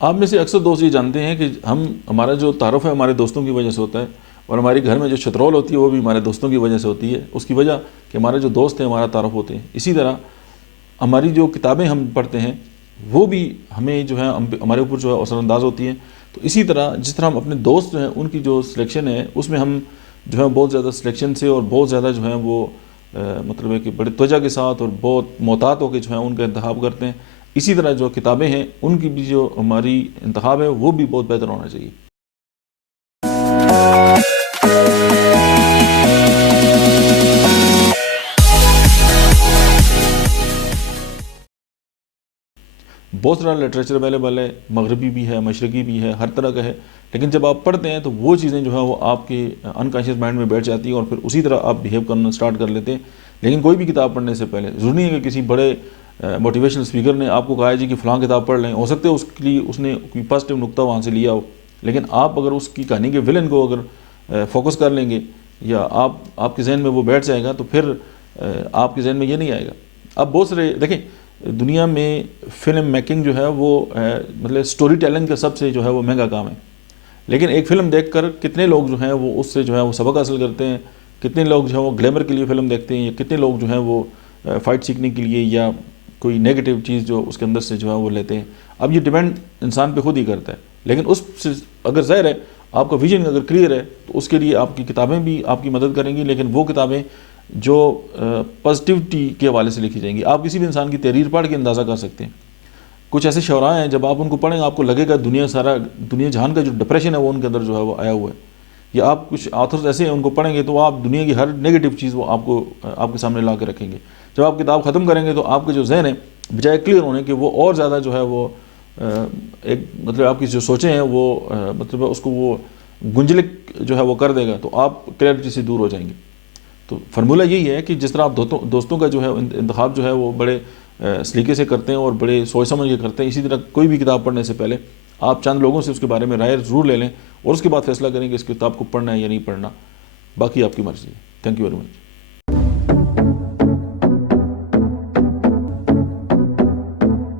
آپ میں سے اکثر دوست یہ جانتے ہیں کہ ہمارا جو تعارف ہے ہمارے دوستوں کی وجہ سے ہوتا ہے، اور ہمارے گھر میں جو چترول ہوتی ہے وہ بھی ہمارے دوستوں کی وجہ سے ہوتی ہے۔ اس کی وجہ کہ ہمارے جو دوست ہیں ہمارا تعارف ہوتے ہیں۔ اسی طرح ہماری جو کتابیں ہم پڑھتے ہیں وہ بھی ہمیں جو ہے ہمارے اوپر جو ہے اثر انداز ہوتی ہیں۔ تو اسی طرح جس طرح ہم اپنے دوست جو ہیں ان کی جو سلیکشن ہے اس میں ہم جو ہے بہت زیادہ سلیکشن سے اور بہت زیادہ جو ہے وہ مطلب ہے کہ بڑے توجہ کے ساتھ اور بہت محتاط ہو کے جو ہے ان کا انتخاب کرتے ہیں۔ اسی طرح جو کتابیں ہیں ان کی بھی جو ہماری انتخاب ہے وہ بھی بہت بہتر ہونا چاہیے۔ بہت سارا لٹریچر اویلیبل ہے، مغربی بھی ہے، مشرقی بھی ہے، ہر طرح کا ہے، لیکن جب آپ پڑھتے ہیں تو وہ چیزیں جو ہے وہ آپ کے انکانشیس مائنڈ میں بیٹھ جاتی ہیں اور پھر اسی طرح آپ بیہیو کرنا سٹارٹ کر لیتے ہیں۔ لیکن کوئی بھی کتاب پڑھنے سے پہلے ضروری نہیں ہے کہ کسی بڑے موٹیویشنل اسپیکر نے آپ کو کہا ہے جی کہ فلاں کتاب پڑھ لیں، ہو سکتا ہے اس کے لیے اس نے کوئی پازیٹیو نقطہ وہاں سے لیا ہو، لیکن آپ اگر اس کی کہانی کے ولن کو اگر فوکس کر لیں گے یا آپ کے ذہن میں وہ بیٹھ جائے گا تو پھر آپ کے ذہن میں یہ نہیں آئے گا۔ اب بہت سارے دیکھیں دنیا میں فلم میکنگ جو ہے وہ مطلب سٹوری ٹیلنگ کا سب سے جو ہے وہ مہنگا کام ہے، لیکن ایک فلم دیکھ کر کتنے لوگ جو ہیں وہ اس سے جو ہے وہ سبق حاصل کرتے ہیں، کتنے لوگ جو ہے وہ گلیمر کے لیے فلم دیکھتے ہیں، یا کتنے لوگ جو ہیں وہ فائٹ سیکھنے کے لیے یا کوئی نیگیٹو چیز جو اس کے اندر سے جو ہے وہ لیتے ہیں۔ اب یہ ڈیپینڈ انسان پہ خود ہی کرتا ہے، لیکن اس سے اگر ظاہر ہے آپ کا ویژن اگر کلیئر ہے تو اس کے لیے آپ کی کتابیں بھی آپ کی مدد کریں گی، لیکن وہ کتابیں جو پازیٹیوٹی کے حوالے سے لکھی جائیں گی۔ آپ کسی بھی انسان کی تحریر پڑھ کے اندازہ کر سکتے ہیں۔ کچھ ایسے شعراء ہیں جب آپ ان کو پڑھیں آپ کو لگے گا دنیا جہان کا جو ڈپریشن ہے وہ ان کے اندر جو ہے وہ آیا ہوا ہے، یا آپ کچھ آتھرز ایسے ہیں ان کو پڑھیں گے تو آپ دنیا کی ہر نیگیٹو چیز وہ آپ کے سامنے لا کے رکھیں گے۔ جب آپ کتاب ختم کریں گے تو آپ کے جو ذہن ہے بجائے کلیئر ہونے کے وہ اور زیادہ جو ہے وہ ایک مطلب آپ کی جو سوچیں ہیں وہ مطلب اس کو وہ گنجلک جو ہے وہ کر دے گا، تو آپ کلیئرٹی سے دور ہو جائیں گے۔ تو فرمولہ یہی ہے کہ جس طرح آپ دوستوں کا جو ہے انتخاب جو ہے وہ بڑے سلیقے سے کرتے ہیں اور بڑے سوچ سمجھ کے کرتے ہیں، اسی طرح کوئی بھی کتاب پڑھنے سے پہلے آپ چند لوگوں سے اس کے بارے میں رائے ضرور لے لیں اور اس کے بعد فیصلہ کریں کہ اس کتاب کو پڑھنا ہے یا نہیں پڑھنا، باقی آپ کی مرضی ہے۔ Thank you very much.